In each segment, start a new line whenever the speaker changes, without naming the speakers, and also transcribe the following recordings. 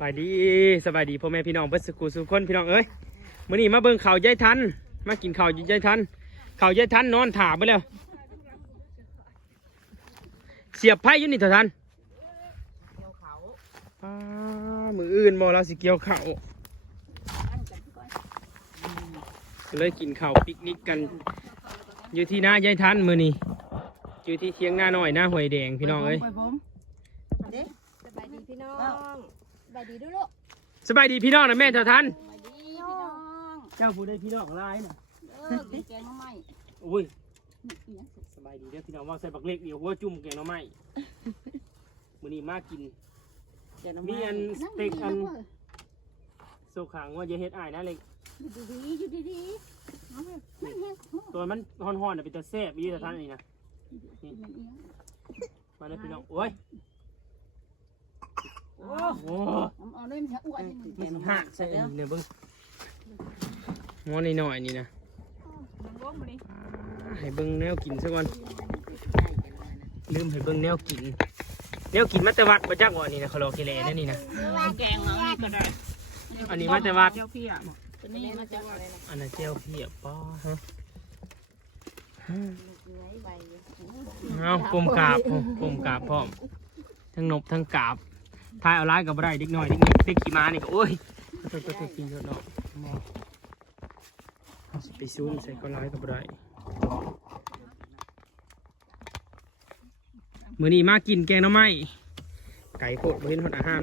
บายดีสบายดีพ่อแม่พี่น้องเบิดสุกุสุคนพี่น้องเอ้ยมื้อนี้มาเบิ่งข่าวยายทันมากินข่าวยายทันข่าวยายทันนอนถ่าไปแล้วเสียบไพ่อยู่นี่เถอะทันมืออื่นบ่เราสิเกี่ยวเข้าเลยกินข้าวปิกนิกกัน อยู่ที่หน้ายายทันมือนี้อยู่ที่เทียงหน้าน้อยหน้าหวยแดงพี่น้องเอ้ย
สบายดีพี่น้อง บายดีด้วยลูก
สบายดีพี่น้องนะแม่เถอะทัน
สวัสดีพี่น้อง
เจ้าผู้ได้พี่น้องหลายน่ะ
เออกินแกงหน้ำไม้
โอ้ย
นี่กินยังสุก
สบายดีเด้อพี่น้องว่าใส่บักเล็กเดียวหัวจุ่มแกงหน่อไม้ มื้อนี้มากิน
แกงหน้ำ
มี
ไม้
อันสเต็กอันโซขังว่าจะเฮ็ดอ้ายนะเล็ก
อยู่ดีๆอยู่ดีๆเอาไปนั่นไง
ตัวมันฮ้อนๆน่ะเป็นตะแซ่บอีแต่ท่านนี่นะ
กินมันเอียง
มาเลยพี่น้องโอ้ย โอ้โห
เอาเลยมันจะอ้วนนี่มัน
มัน
หั
กใส่อันนี้เนี่ยเบิ่งหม้อน้อยๆนี่นะ
มันล้มมาดิ
อ่าให้เบิ่งแนวกินซะก่อนลืมให้เบิ่งแนวกินแนวกินมาแต่วัดบ่จักว่านี่นะคาราโอเกะแลนั่นนี่นะ
แกงเอานี่ก็ได้
อันนี้มาแต่วัด
เจ้าพี่อะตัวนี้มาจากอะไรนะ
อันนั้นเจียวเพียบป้อฮะ
เลื้อยใบ
เอากลมกราบกลมกราบพร้อมทั้งนบทั้งกราบ ทายเอาร้ายกับบ่ได้เด็กน้อยเด็กนี่เด็กขี่ม้านี่ก็โอ้ยตัวตัวตัวกินเถอะเนาะมองเอาสิไปซูมใส่ก็ร้ายกับบ่ได้มื้อนี้มากินแกงหน่อไม้ไก่โคตรบ่เห็นหดอาหาร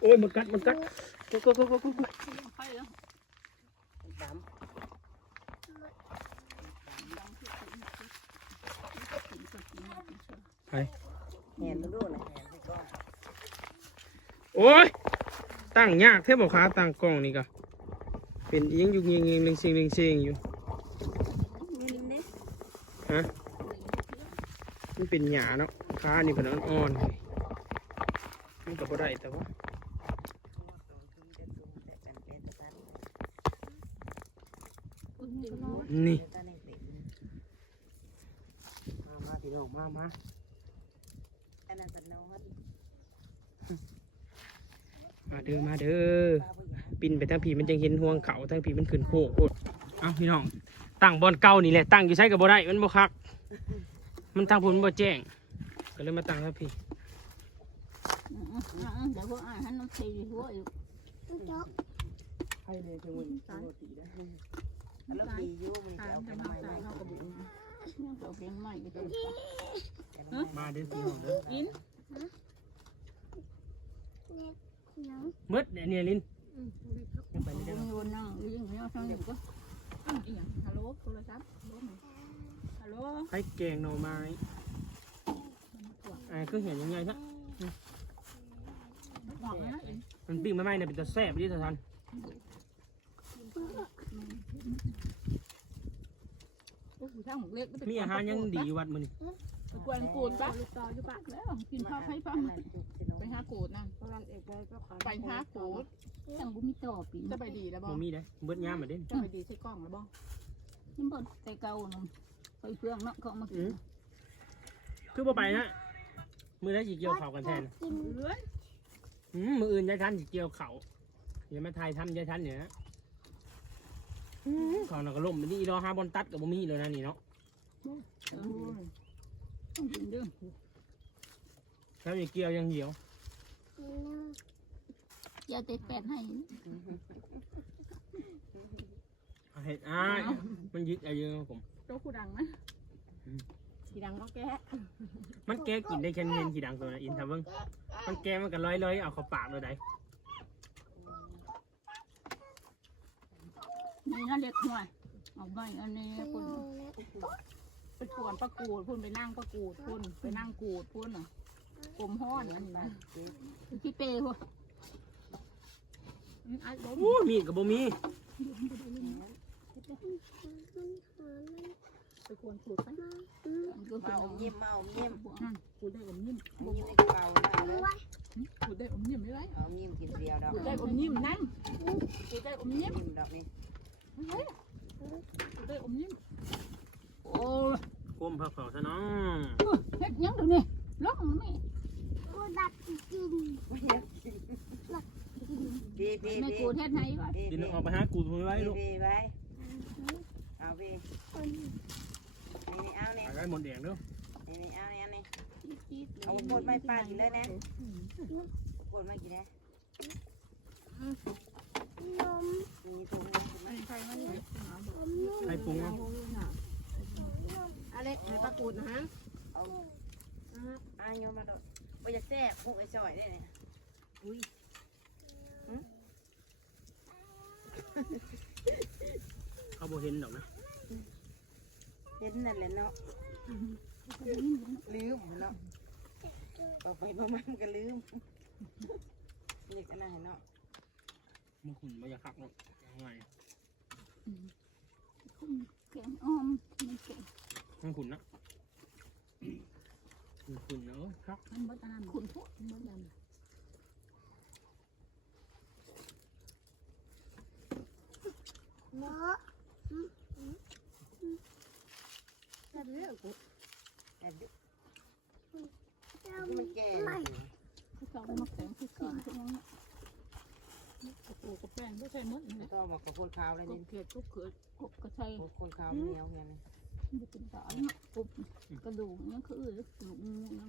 โอ้ยมันกัดมันกัดก็ก็ก็ก็ก็
ไปแล้ว
ไป
แหนมันดูนะแหนไปก่อน
โอ้ยตั้งยากแท้บอกขาตั้งกล้องนี่ก็เป็นอิหยังอยู่เงียงเงียงเลิงเสียงเลิงเสียงอยู่ฮะมันเป็นหยาเนาะขานี่เพิ่นอ่อนๆมันก็บ่ได้แต่ว่านี่มามาพี่น้องมามามาเด้อมาเด้อปิ นไปทางผีมันจังเห็นห่วงเขาทางผีมันขึ้นโคกโคตรเอ้าพี่น้อง ตั้งบอลเก่านี่แหละตั้งอยู่ใช้กับบ่ได้มันบ่คัก มันตั้งผลบ่แจ้ง ก็เลยมาตั้งครับพี่
เดี๋ยวพวกอ่านให้น้องทีหัวอยู่
ให้เลยจังหวะตีได้
แล้วปีอยู่มันจะเอาไปใหม่ใหม่เขากระบุนเอาไปใหม่ไปตัว
มาเด้อพี่น้องเด้อ
กิน
มืดเนี่ยลิน ยังไป
ไม่เดี๋
ได้
ยวโยนนั่งยิงเนี้ยช่างอยู่ก็อีหยังฮัลโหลโทรศัพท์ฮัลโหล
ให้แกงหน่อไม้อ่าคือเห็นยังไงซะมันปิ้งไม่ไหม้เนี่ยเป็นตะแซ่บดิตะทัน
โอ้ยช่างหมกเล็ก
มีอาหารยังดีวัดมื้อนี้
กวนกูดปะต่ออยู่ปะแล้วกินข้าวไผ่ปะไป หากูดนั่งไปหากูดจังบุมีต่อปี
จะไปดีแล้วบอ
บ่มีเด้อเบิดยามมาเด้
จะไปดีใช้กล้องแล้วบอ
นี่บ่แต่เก่านึงไปเพื่องเนาะเขามา
อือคือบ่ไปนะมื้อได้สิเกี่ยวข้าวกันแทน
เลื้อย
อืมมื้ออื่นยายทันสิเกี่ยวข้าวอย่ามาทายทำยายทันเนี่ยนะอืมข้าวน่ะก็ล่มนี่รอหาบอลตัดก็บ่มีเลยนะนี่เนาะ
ต้องกินด้วย
แล้วมีเกี่ยวยังเหี่ยว
ยาเต็ดแปดให้
เห็ดอ้ายมันยึดอายุผม
โจ๊กกูดังนะ
สีดังก็แก้
มันแก้กินได้แค่เน้นสีดังตัวนะอินทำเบิ้งมันแก้มันก็ร้อยร้อยๆเอาเข้าปากเลยได้
นี่น่าเล็กหน่อยเอาใบอันนี้คุณ
ไปกวนประกูดพุ่นไปนั่งประกูดพุ่นไปนั่งกูดพุ่นอะกลมห้อนอันนี้นะ
พี่เป้หัว
ไอ้ล้ม
โอ้มีดกับบ่มี
ไปกวนขูดไป
มันก็เป็น
เมาเยี่ยมเมาเยี่ยม
ขูดได้อมยิ้ม
อันนี้ไม่เมาแล้ว
ขูดได้อมยิ้มไม่ไร
เอายิ้มกินเดียวดอก
ขูดได้อมยิ้มนั่งขูดได้อมยิ้ม
ยิ้มดอกนี้
ได้อมยิ้ม
โอ้ยก้มพักผ่อนซะน้อง
เฮ็ดยังเดี๋ยวนี้ลงนี่
พี่พี่
แม่
พี่
กูเฮ็ดให้ก่อน
พี่
ดิน
พี่
ออกไปหากูไว้ลูก
พี่ไว้เอาพี่นี่เอาเนี่ย
ไปไว้หมดแดงเด้อ
นี่นี่เอาเนี่ยนี่
จี๊ด
เอาโคตรไม่ป้ากินเลยนะโคตรไม่กินนะมีถุงมือไหม
ใครมาเนี่ย
ใครปรุงอะ
อะไรไหนปลากรูดนะฮะ
เอาอาโยมาโดดว่าจะแซ่บพวกไอ้ซอยได้เนี่ยอุ้ย
เขาบ่เห็นดอกนะ
เห็นนั่นแหละเนาะลืมเนาะต่อไปประมาณก็ลืมนี่กันนะเนาะ
มึงขุนมาอย่าคักเนาะเอาไง
แกงอ้อมมันแกง
มึงขุนนะมึงขุนเนาะครับ
มันบ่ตานขุนพวกมันบ่ดำ
แต่เรื่องกู
แต่ดิมันแก่
คือเขามาแกงคือกินทุกอย่างเนี่ยกระปูกระแป้งบ่ใช่หมดนี่
ก็บอกกับคนขาวเลย
ก
นี่
บเขียดกบเขือดกบกระไช
คนขาวเหนียวเงี้ยนี่
บ่เป็นตาเนาะกบกระดูกนี่คือลูกงูนะ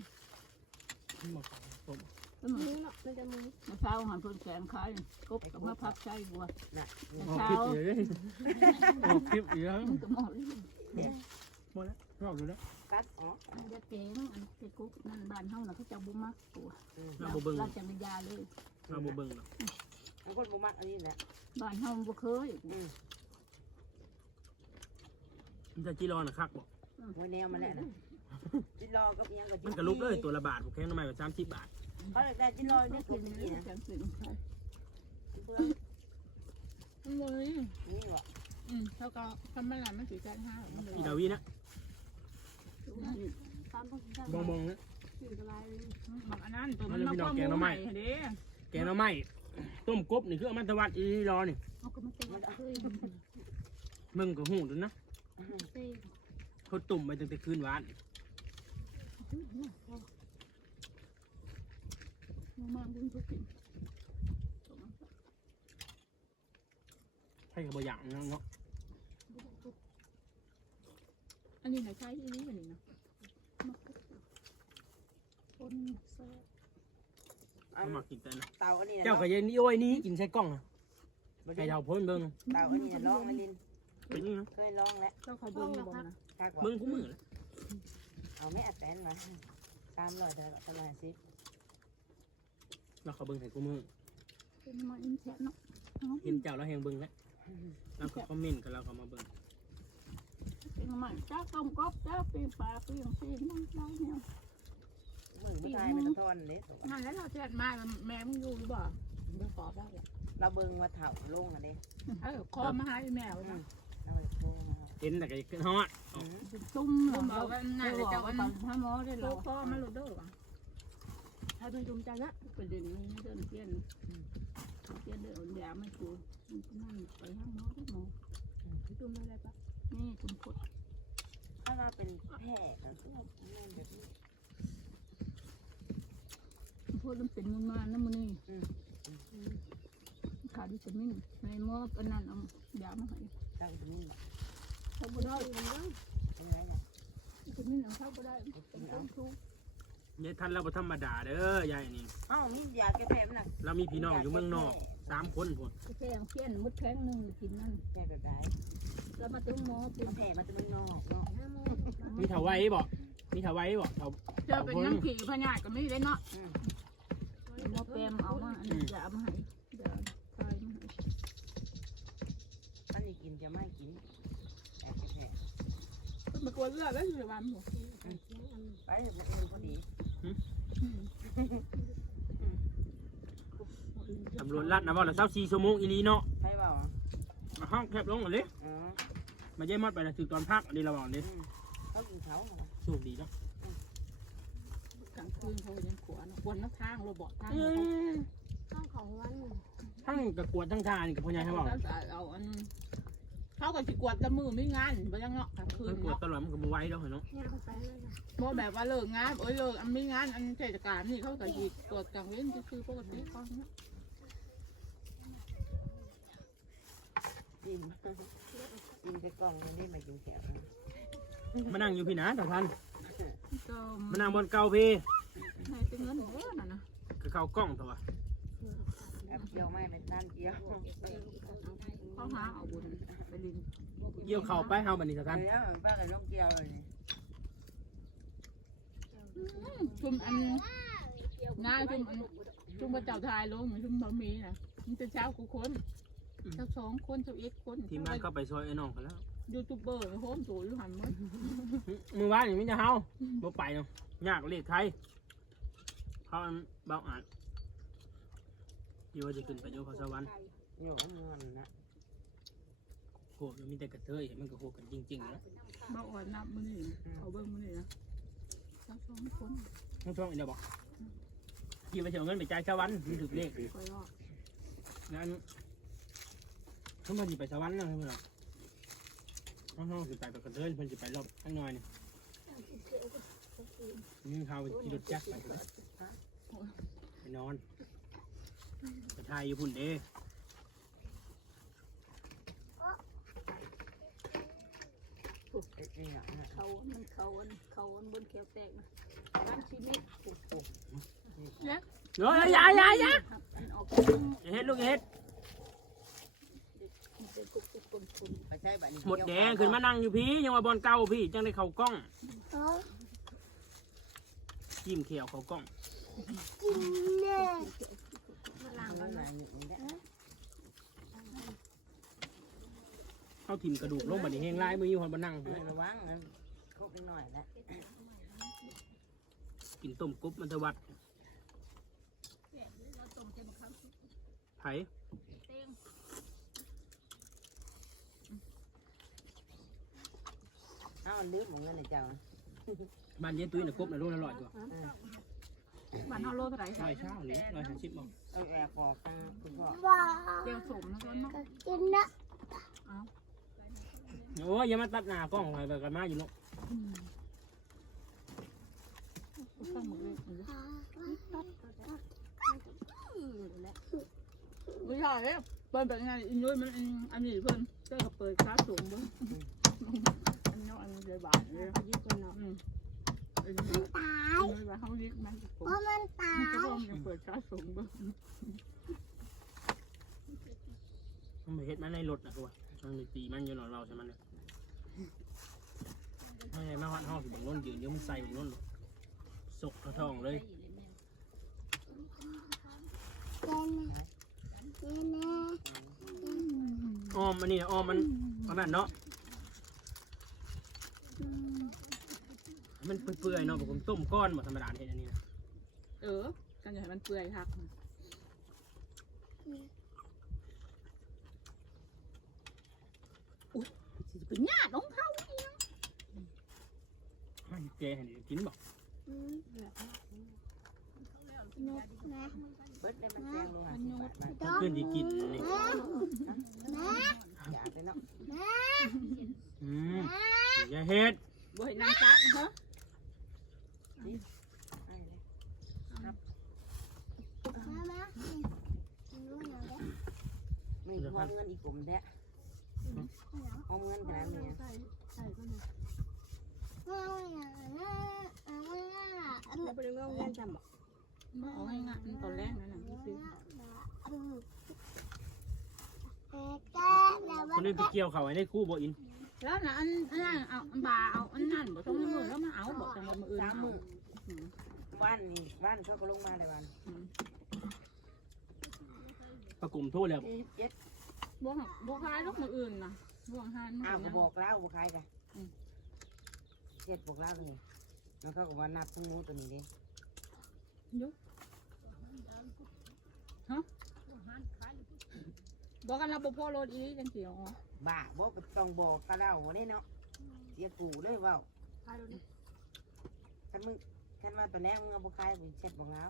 มึงบอกผม
แล้วมัน
มือเนาะมันจะมือ
มะพร้าวหันเพิ่นแขนขายกบกับมะพร้าวใช่บัว
น่ะ
ออกคลิปอยู่เลยออกคลิปอยู่แล้ว
มันก็หมดเลย
หมดแล้ว รอบดูแล้ว
ตัดอ๋อ
อันจะเก๋งอันเป็นกุ๊กนั่นบ้านเฮาน่ะเขาจะบุมักตัว
เราบ่เบิ่ง
เราจะไม่ยาเลย
เราบ่เบิ่งหรอก
แล้วคนบุมัดอันนี้แหละ
บ้านเฮาบ่เคย
มันจะจีรอน่ะคักบ่
มวยแนวมาแล้วนะจิรอกับยังกับ
มันกระลุกเลยตัวละบาทผมแค่น้ำมันแบบสามสิบบาท
เขาเลยได้จิรอ
ได้
ได้
กิ
กิ
น
น
นี่
นี่
นะ
นะ
จังสิใช่
เพื่อน
เลย
นี่วะ
อืมเขาก็ทำมาแล้วมันสิการห้า
อีดาวีนะ
ตามต้องกิน
บองบองๆนะ
กินอะไร
บักอันนั้นตัวมันมาพ่อมูใหม่เด้
แกงหน้ำไม้ต้มกบนี่คือเอามันตะวัดอีรอนี่
เขาก็มาเตะเคย
มึงก็หูดูนะ
เต้
เขาตุ่มไปตั้งแต่คืนวาน
มาบุญทุกกิน
ให้กับบอย่างเนาะเนาะ
อันนี้ไหนใช้ที่นี่มันนี่นะคนแซ่บ
เขามากินแต่นะ
เต่าอันนี้
เจ้าก็ยันโอ้ยนี่กินใส่กล้องนะไก่เท่าพ้นเบิ่ง
เต่าอันนี้ลองมาลิน
เป็นนะ
เคยลองแล้ว
เจ้าเขาเบิ่งบ่นะ
คัก
เบิ่
ว่าง
กูมือนะ
เอาไม่อัดแป้นมาตามร้อยเท่าตลาดสิบ
เราเขาเบิ่งให้กูมือ
เป็นมาอินแท้เนาะ
เห็นเจ้าแล้วแหงเบิ่งแล้วเราก็คอมเมนต์กันเราก็มาเบิ่ง
เป็นมาจ้าต้มกบจ้าปีปลาปีงปีนนั่งได้เนี่ย
เหมือนผู้ชายเป็นทอนเลย
นั่นแล้วเราแท้มาแม่มึงอยู่หรือเปล่าไม่ตอบได้
เราเบิ่งว่าเถ่าลงอันนี้
เออคอมาหาแมว่า
เราไปโค้ง
เห็นแต่ก็ขึ้นฮอด
ตุ้มเราบอกว่าน่าจะเจ้าวันพระหมอได้เราคอมาหลุดด้อ
ถ้าเป็นจุ่มใจังนะ
ประเด็นนี้เดินเพี้ยนเพี้ยนเดินแยาไม่กูนั่นไปห้างหมอได้หมอ
จุ่มอะไรปะ
นี่คุณพุทธ
ถ้าเราเป็นแพร่ก็คือแม่แบบนี้
พุทธมันเป็นมันมานะมันนี่ขาดวิตามินในหมออันนั้นเอายามาให้
ตั้งที่นี่แบบ
เขาบ่ได้
เป็นไงล่ะ
วิตามินของเขาบ่ได้ต้องทุก
ยายท่านเราบ่ธรรมดาเด้อยายนี่
อ้าวมียาแก้แพ้มันน่ะ
เรามีพี่น้องอยู่เมืองนอกสามคนพุ่น
แค่เพี้ยนมุดแข้งนึงกินนั่น
แก้แบบไร
แล้วมาถึงหมอเป็น
แผลมันจะมันนอกเนาะ
ห้าโมง
มีเถาไว้บ่มีเถาไว้บ่เถา
เจอเป็นน้ำผีพญาก็ไม่ได้เนาะหมอแปมเอามาอันนี้ยามาให้ยาคลายมาให้
อันนี้กินจะไม่กินแก้แผล
มันกลัวเลือดแล้วอยู่ในบ้านหัว
ไปมันเองพอดี
ตำรวจลัดนะบ่ละ24ชั่วโมงอีหลีเนาะ ห้องแคบลงก่อนเลย
อ๋อ
มาเยี่ยมมอดไปนะถึงตอนพักอันนี้ระหว่างนี้
เขากินเขา
โชคดีเนาะ
กลางคืนเขายังขวานบนน้ำทางเราบอกทาง
ข้าวของวัน
ทั้งกระกวดทั้งทานกับพ่อใหญ่ให้บอก
เอาอัน
เขาก็สิกวดจะมือไม่งานบ่ยังเนาะกลางคื
มันนกด
เนาะ
ตลอดมันก็บ่ไหวแล้วเนาะ
เนี่ยเอาไปเลยนะ
บ่แบบว่าเลิกงานเอ้ยเลิกอันไม่งานอันเทศกาลนี่เขาก็สิกวดกลางเว้นคือปกติเขาเนาะ
กินกินไปกล่องนึงได้มากินแถวนั้น
มานั่งอยู่พี่นะตาท่าน
ก็
มานั่งบนเก่าพี่
ให้เป็นเงินเด้อน่ะนะ
คือเข้ากล้องตัว
แอบเกี่ยวไม่เป็นด้านเกี่ยว
เขาหาเอาบุญไปลิน
เกี่ยวเข่าไปเฮาบัดนี้ตาท่าน
แล้วป้ากับน้องเกี่ยวเลย
ชุมอันงานชุมอันชุมพระเจ้าทายลงชุมบะหมี่น่ะมันจะเช้ากูคน เจ้าสองคนเจ้าเอ็กคน
ทีมงานเข้าไปซอยไอ้น้องกันแล้ว
ยูทูบเบอร์โฮมตัวอยู่หันมั้ง
มือวานนี่มันจะเฮาบ่ไปเนาะยากเลขไทยเขาอันเบาอ่านที่ว่าจะขึ้นไปโยเขาสวรรค์
โยมเงินนะ
โหมันมีแต่กระเทยมันก็โหกันจริงๆนะ
มาอ่อนนับมือนี่เขาเบิ้งมือนี่นะเจ้าสองคน
น้องท้องอีกแล้วบอกกี่ไปเที่ยวเงินไปจ่ายสวรรค์มันถึกเลข
คอยรอด
งั้น เขามันจะไปสวรรค์แล้วใช่ไหมล่ะน้องท้องสิไปแบบกระเทยเพิ่นจะไปรอบข้างหน้อยนี่นี่เขาขี่รถจักรไปพุ่นนะไปนอนไปทายอยู่พุ่นเด้
เอ็ดเนี่ยนะ
เขามันเขาอันเขาอันบนแขวแตกนะบ้านชีนิด
เดี๋ยวอย่าอย่าอย่า
อันออก
อย่าเฮ็ดลูกอย่าเฮ็ด
เป็นกุกกุกคนคน
ไปใช้บัตร
หมดแดงขึ้นมานั่งอยู่พี่ ยังว่าบอลเก่าพี่จังได้เข่ากล้องจิ้มเขียวเข่ากล้อง
มาล้าง
เงิ
กัน
นไหน
นะ
หนึ่งนี่แหละ
เข้าทิมกระดูกลงบัดนี้แห้งลายมืออยู่คนมานั่ง
เออระวังมันเข้าไปหน่อยแล้ว
กินต้มกบมันตะวัดไผ
อ้าวลืมของเงินในเจ้า
บ้านเย็นตุ้ยน่ะกบน่ะโลละร้อยกว่า
บ้านเฮาโลเท่าไหร่
ร้อยเช้าหรือร้อยห้าสิบบ่
เอาแอบขอตังคุณพ่อ
เจียวสมนะกันเนาะ
โอ้ยอย่ามาตัดหน้ากล้องไปแบบกันมาอยู่เนาะ
ต้องมือไม่ใช่เอ้เปิดแบบงานอินด้วยมันอันนี้เพิ่นเจ้าก็เปิดคลาสสูงเบิ่งอันนี้อันนี้ เลยบาทเลย
ยึดกันเนาะ
อืมอันนี้เลยว่าเขาเรียกมันผม
มันตา
มันจะต้องยังเปิดคลาสสูงเบิ่ง
มันไปเฮ็ดมันในรถนะตัวมันไปตีมันอยู่หนอนเราใช่มันเนี่ยไม่ได้มาวัดห้องสิบังน้นยืนเดี๋ยวมันใส่บังน้นสกกระท้องเลยอ้อมอันนี้อ้อมมันประมาณเนาะ มันเปื่อยๆเนาะผมต้มก้อนหมดธรรมดาเห็นอันนี้นะ
เออกันอย่าให้มันเปื่อยครับอุ้ยสิเป็นญาติของเขา
ให้แกให้เดี๋ยวกินบอก
เบิดได้มันแจ้งลงหาสิบบาทบาท
มันขึ้นดีกินนี่
อยากไปเนาะ
อืมอย่าเฮ็ด
บ่ให้นางซักเหรอ
ให้เลยไม่ พอเงินอีกกลุ่มแดะเอาเงินขนาดนี้
ใส่ก็เลยเราไปดูเงินจำบอก
มาเอาให้งานตอนแรกนั่นน่ะซื้อ
คนนี้ไปเกี่ยวเขาไว้ในคู่บ่อิน
แล้วนะอันอันนั้นเอาบาเอาอันนั้นบ่ต้องมือแล้วมาเอาบอกจังว่ามืออื่น
สามมือบ้านนี่บ้านเขาก็ลงมาได้บ้าน
ประกลุ่มโทษแล้ว
เจ็ด
บ่หักบ่คลายลูกมืออื่นน่ะบ่หัน
อ้าวก็
นะ
บอกแล้วบอกใครกันเจ็ดบอกแล้วนี่แล้วเขาก็ว่านับทั้งงูตัวนี้ดิ
บอกกันเราบ่พอรถอีจังสิอ๋อ
บ้าบอกก็ต้องบอกกันแล้วนี่เนาะเสียกูเลยว่า
พายดูดิ
คันมึงคันว่าตอนแรกมึงเอาบอกใครไปเช็ดบอกแล้ว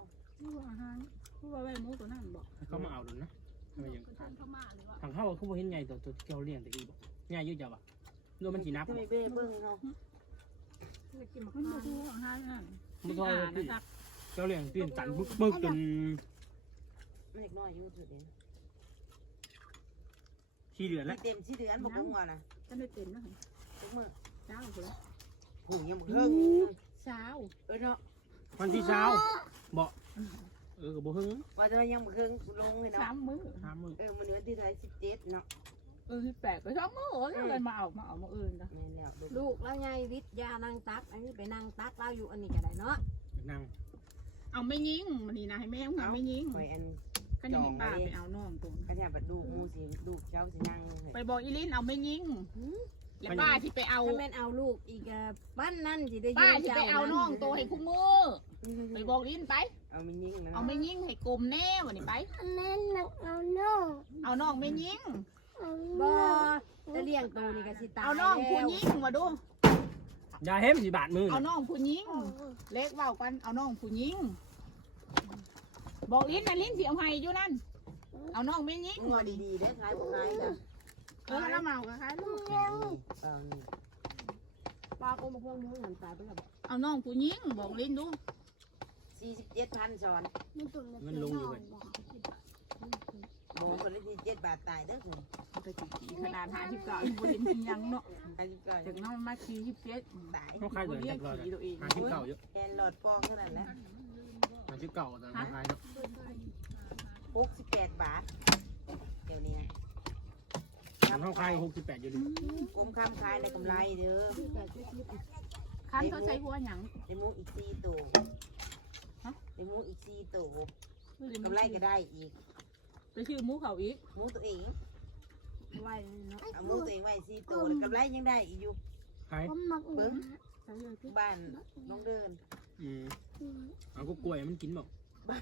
บ่หันผู้ว่าไว้หมูตัวนั้นบ่
ให้เขามาเอาดูนะ ไม่ยัง
เพิ่นเข้ามาเลยว่า
ทางเข้าเขาบ่เห็นไงตัวตัวที่เราเลี้ยงแต่อีบอกง่ายเยอะจังวะโดนมันสีนับ
ทำไมเบ้เบิ่งเขา
กินมะ
มัน
ขา
บ่
ม
ฮู้อาหารนั่น
ไม่ทอด
อ่า
พี่
นะครับ
เราเลี้ยงตื่นตันบึกบึกจน
ไม่เล็กน้อยอยู่สุดเด่น
ขี้เดือดแล้ว
เต็มที่เดือนบอกผมว่านะ
จะได้เป็นนะ
ทุกมื้อ
เจ้าพุ่นละ
ผูกยังบ่เทิง
เช้า
เออเนาะ
วันที่เช้าบอก เออบ่หึง
ว่าจะยังบ่เทิงลงเลยเนาะ
สามมื้อ
สามมือ
เออมื้อนี้วันที่เท่าไหร่17เนาะ
เออแปลกไปสองมื้อก็เลยมาเอามาเอามาอื่นนะ
แม่นแล้วลูก
ลูกแล้วไงวิทยานางตัก อันนี้ไปนั่งตักเราอยู่อันนี้ก็ได้เนาะ
นั่ง
เอาไม่ยิงมันนี่นะให้แม่เอาไม่ยิง
ข่อยอัน
ก็ยังให้ป้าไปเอาน้องตัว
กระแทกบัดลูกหมูสิลูกเจ้าสินั่งเลย
ไปบอกอีลินเอาไม่ยิง แล้วป้าที่ไปเอา
ถ้าแม่นเอาลูกอีกอะบ้านนั่นสิได้
ป้าที่ไปเอาน้องตัวให้คู่มือไปบอกลินไป
เอามันยิงนะ
เอาไม่ยิงให้กลมแน่วันนี้ไป
แม่นเอาน้อง
เอาน้องไม่ยิง
บ่จะเลี้ยงตัวนี่ก็สิตาย
เอาน้องผู้ยิงมาดู
ยาเห็มสีบาทมือ
เอาน้องผู้ยิง เล็กเว่ากัน เอาน้องผู้ยิง บอกลิ้นนะลิ้นสิเอาให้อยู่นั่น เอาน้องไม่ยิง
งัวดีๆได้ขายบ่ขายจ้ะ
เออแล้วเมากันคะลูก
เอานี่
ปลาโอ้มาพวกมึงหันตายไปแล้วบ่
เอาน้องผู้ยิงบอกลิ้นดู
47,000สอน
มันลงอยู่เลย
โบ่คนละ47บาทตายเด้อคุณ
มันก็จีจีขนาดหาสิบเก้าบริเวณยังเนาะ
59
ถึงน้องมาขี่สิบเจ็ด
ตาย
เขาขาย
บ
เดือน
เรีย
จั
ก
กรอย
ขี่ตัวเอง
หาชิ้นเก่าเยอะ
แคนหลอดปองเท่านั้นแหละ
หาชิ้นเก่าแต่ไม่ขายเนาะ
68บาทเดี๋ยวนี้
มันเข้าขายหกสิบแปดอยู่ดิ
กรมค้ำขายในกำไรเด้อ
คันเขาใช้หัวหยัง
ได้หมูอีก4ตัวได้หมูอีก4ตัวกำไรก็ได้อีก
ไปชื่อหมูเขาอีก
หมูตัวเอง
ไว้เนาะ
เอาหมูตัวเองไว้4ตัวแล้วกำไรยังได้อีกอยู่
ขาย
เบิ้งบ้านน้องเดิน
อืมเอาก็กล้วยมันกินบอกไม่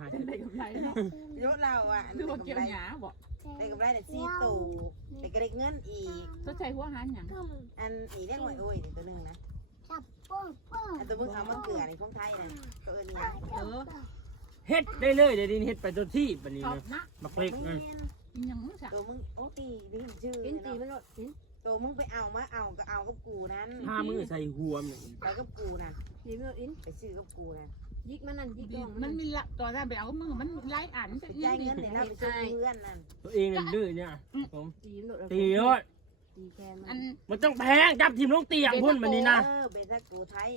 ขาย
ได้กำไรเนาะ
เยอะเราอะ
หรือว่า
ได้
เกี่ยว
กำไร
หยาบอก
ได้กำไรแต่สี่ตัวแต่ก็ได้เงินอีก
เขาใช้หัวหันหยัง
อันอีเรียกว่าโอ้ยนี่ตัวหนึงนะอันตัวมึงเอามาเกลือในของไทยนะตัวเอิญเนี่ย
เออ
เฮ็ดได้เลยเดี๋ยวนี้เฮ็ดไปตัวที่บันนี้
ชอบ
นะ
นะ
บักเล็ก
มึง
อืม
อีหยังจ้ะ
ตัวมึงโอ้ตีดิ้นชื่อ
กินตี
เนาะ
มันโลดกิน
ตัวมึงไปเอามาเอาก็เอากับกูนั้น
ผ้ามือใส่หัวมัน
ไปกับกูนะ
ตีมันโลดอิน
ไปซื้อกับกูนะ
ยิกมันนั่นยิก
ดี
ลอง
มันมีละตอนนั้นไปเอามือมันไล่อ่าน
ไปจ่ายเงินเนี่ยนะไปซื้อเพื่อนนั่น
ตัวเองนั่นดื้อเนี่ยผม
ตีมันโลด
ตีรถ
ตีแกนมั
อั
น
น
มันต้องแพงจับทีมลงเตียงพุ่นบันนี้นะ
เออเบต้ากูไทย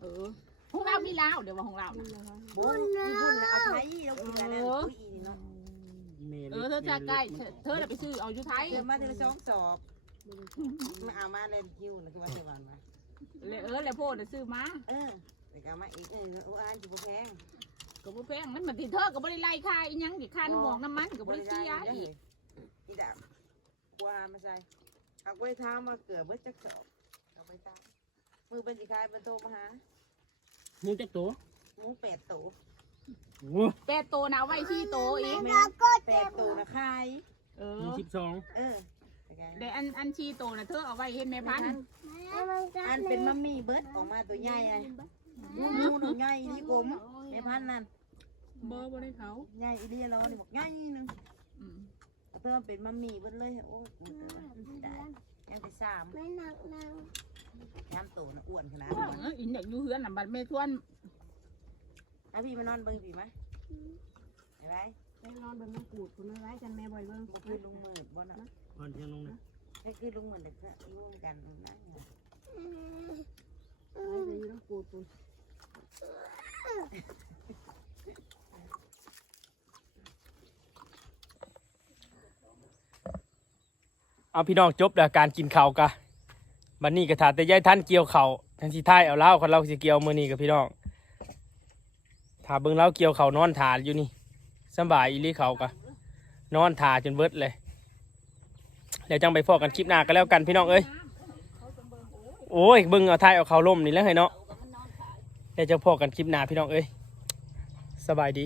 เออของเรามีแล้วเดี๋ยวว่าของเรา
บุญบุญนะเอาไทยเรากินอันนั้นอุ้ยอีนี่เนาะ
เออเธอจะใกล้เธอเธอจะไปซื้อเอาอยู่ไทย
เดี๋ยวมาเทละสองสอบมาเอามาเล่นคิวนะคือว่าเทวันมา
เลยเออแล้วโพดซื้อมา
เออ แต่ก็เอามาอีกเออโอ้อ่านจิบแพง
ก็บ่แพงมันมันติเธอก็บ่ได้ไล่ค่าอีหยังดิค่าน้ำหมอกน้ำมันก็บ่ได้เสียอีก
อีดาบกวามาใส่เอาไว้ท้ามาเกิดเบิดจักสอบเอาไปตามมือเป็นสิคายเป็นโตมาหา
หมูจักตัว
หมูแปดโต
โอ้
แปดโตนะไว้ที่โตอีก
แปดโตนะคาย
เอ
มี
อ
สิบสอง
เออแต่ก็
แต่อันอันชีโตนะเธอเอาไว้เฮ็ดแม่พันธุ์
อันเป็นมัมมี่เบิดออกมาตัวใหญ่ไงห มูหมูหนูใหญ่นี่กลมแม่พันธุ์นั่น
บ่บ่ได้เขา
ใหญ่อีเดียรอนี่บอกใหญ่นึง
อืม
เอาเพิ่มเป็นมัมมี่เบิดเลยโอ้ยมันจะได้ยังที่สามยามโตนะอ้วนขนาด
เอออีเด็กอยู่เฮือนน่ะบัดแม่ทวน
แล้วพี่มานอนเบิ่งพี่ไหมเห็นไหม
ไปนอนบนมะกรูดคุณไว้กันแม่บ่อยเบิ่ง
บ่คือลุงมืดบ่น่ะ
ก่อนเที่ยงลงนะ
นี่คือลุงมืดเด็กยุ่งกันนะ
ไว้จะอยู่น้ำกรูดคุณ
เอาพี่น้องจบแล้วการกินข้าวกะบันนี้ก็ถาแต่ยายท่านเกี่ยวข้าวทันทีท้ายเอาเล่าคนเราสิเกี่ยวมือนี้กับพี่น้องถาเบิ่งเล่าเกี่ยวข้าวนอนถาอยู่นี่สบายอีลีเขากะนอนถาจนเบิดเลยแล้วจังไปฟอกกันคลิปหน้าก็แล้วกันพี่น้องเอ้ยโอ้ยเบิ่งเอาท้ายเอาเขาล่มนี่แล้วให้เนาะแล้วจะพอกันคลิปหน้าพี่น้องเอ้ยสบายดี